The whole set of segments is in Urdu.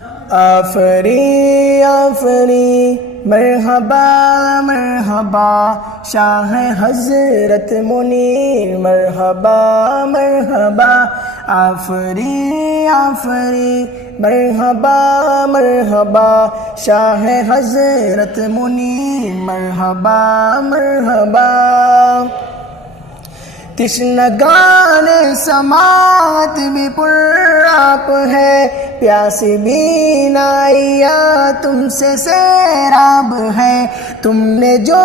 آفری آفری مرحبا مرحبا شاہ حضرت منیر مرحبا مرحبا آفری آفری مرحبا مرحبا شاہ حضرت منیر مرحبا مرحبا تشنگان سماعت بھی پر آپ ہے، پیاسی بینائیاں تم سے سیراب ہے، تم نے جو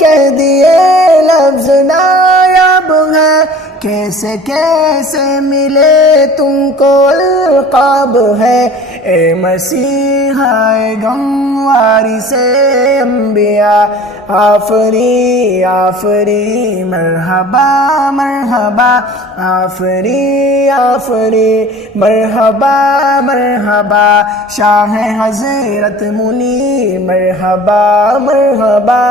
کہہ دیے لفظ نایاب ہے، کیسے کیسے ملے تم کو القاب ہے، اے مسیحا غمواری سے انبیاء آفری آفری مرحبا مرحبا آفری آفری مرحبا مرحبا شاہ حضرت منیر مرحبا مرحبا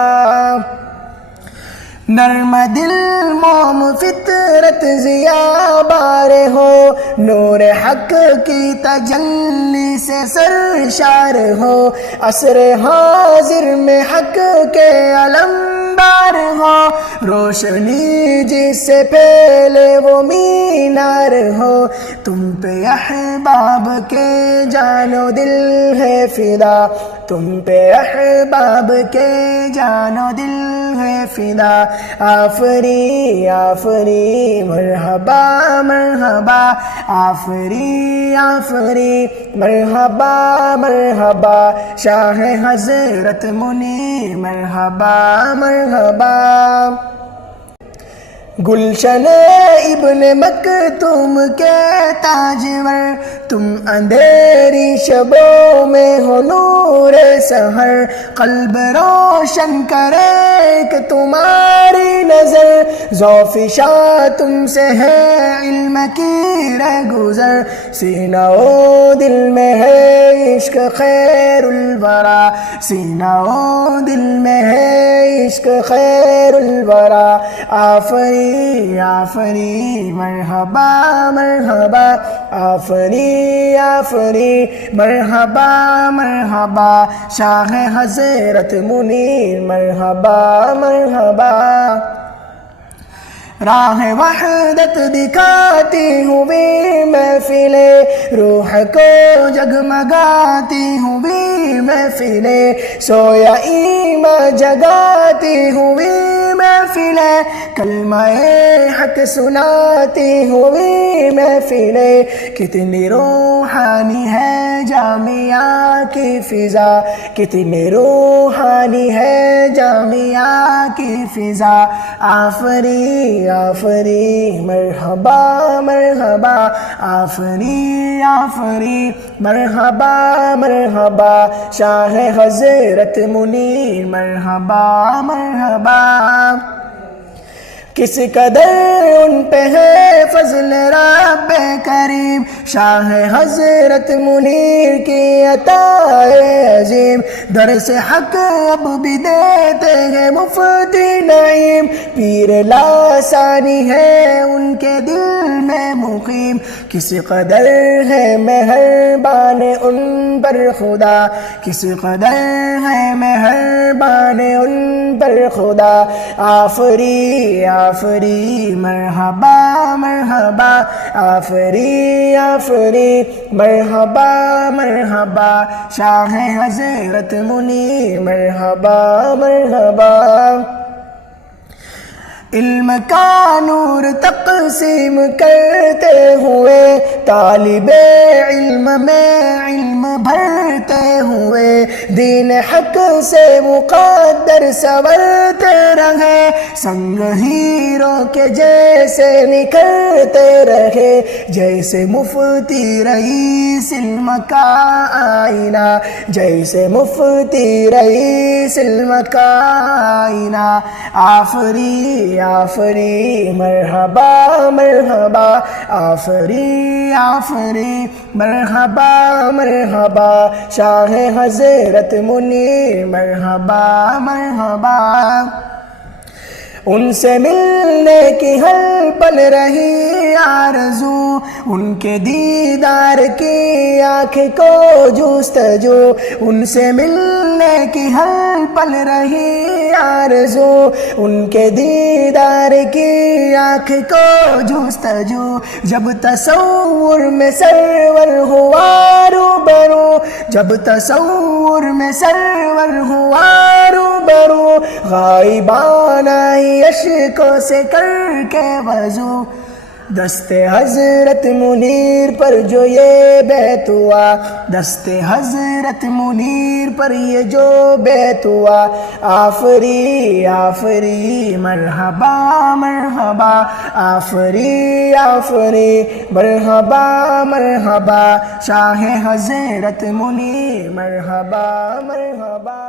نرم دل موم فطرت ضیا بار ہو، نور حق کی تجلی سے سرشار ہو، عصر حاضر میں حق کے علم بار ہو، روشنی جس سے پھیلے وہ مینار ہو، تم پہ احباب کے جان و دل ہے فدا، تم پہ احباب کے جان و دل ہے فدا، آفری آفری مرحبا مرحبا آفری آفری مرحبا مرحبا شاہ حضرت منیر مرحبا مرحبا گلشن ابن مکتوم کے تاجور، تم اندھیری شبوں میں ہو نور سحر، قلب روشن کرے کہ تمہاری نظر، ذوف شاہ تم سے ہے علم کی رہ گزر، سینہ و دل میں ہے عشق خیر الورا، سینہ و دل میں ہے عشق خیر الورا، آفری آفری مرحبا مرحبا آفری آفری مرحبا مرحبا شاہ حضرت منیر مرحبا مرحبا راہ وحدت دکھاتی ہوئی محفلیں، روح کو جگمگاتی ہوئی محفلیں، سویا ایمان جگاتی ہوئی محفلیں، کلمہ حق سناتی ہوئی محفلیں، کتنی روحانی ہے جامعہ کی فضا، کتنی روحانی ہے جامعہ کی فضا، آفری آفری مرحبا مرحبا آفری آفری مرحبا مرحبا شاہ حضرت منیر مرحبا مرحبا کس قدر ان پہ ہے فضل رب کریم، شاہ حضرت منیر کی عطا عظیم، درس حق اب بھی دیتے ہیں مفتی نعیم، پیر لاسانی ہے ان کے دل میں مقیم، کس قدر ہے مہربان ان پر خدا، کس قدر ہے مہربان ان پر خدا، آفری آفری مرحبا مرحبا آفری آفری مرحبا مرحبا شاہ حضرت منیر مرحبا مرحبا علم کا نور تقسیم کرتے ہوئے، طالب علم میں علم بھرتے ہوئے، دین حق سے مقدر سنورتے رہے، سنگ ہیرو کے جیسے نکھرتے رہے، جیسے مفتی رئیس علم کا آئینہ، جیسے مفتی رئیس علم کا آئینہ، آفری آفری مرحبا مرحبا آفری آفری مرحبا مرحبا شاہ حضرت منیر مرحبا مرحبا ان سے ملنے کی ہر پل رہی آرزو، ان کے دیدار کی آنکھ کو جستجو، ان سے ملنے کی ہر پل رہی آرزو، ان کے دیدار کی آنکھ کو جستجو، جب تصور میں سرور ہوا روبرو، جب تصور میں سرور ہوا روبرو، غائبانہ ہی اشکوں سے کر کے وضو، دست حضرت منیر پر جو یہ بیت ہوا، دست حضرت منیر پر یہ جو بیت ہوا، آفری آفری مرحبا مرحبا، آفری آفری مرحبا مرحبا، شاہ حضرت منیر مرحبا مرحبا۔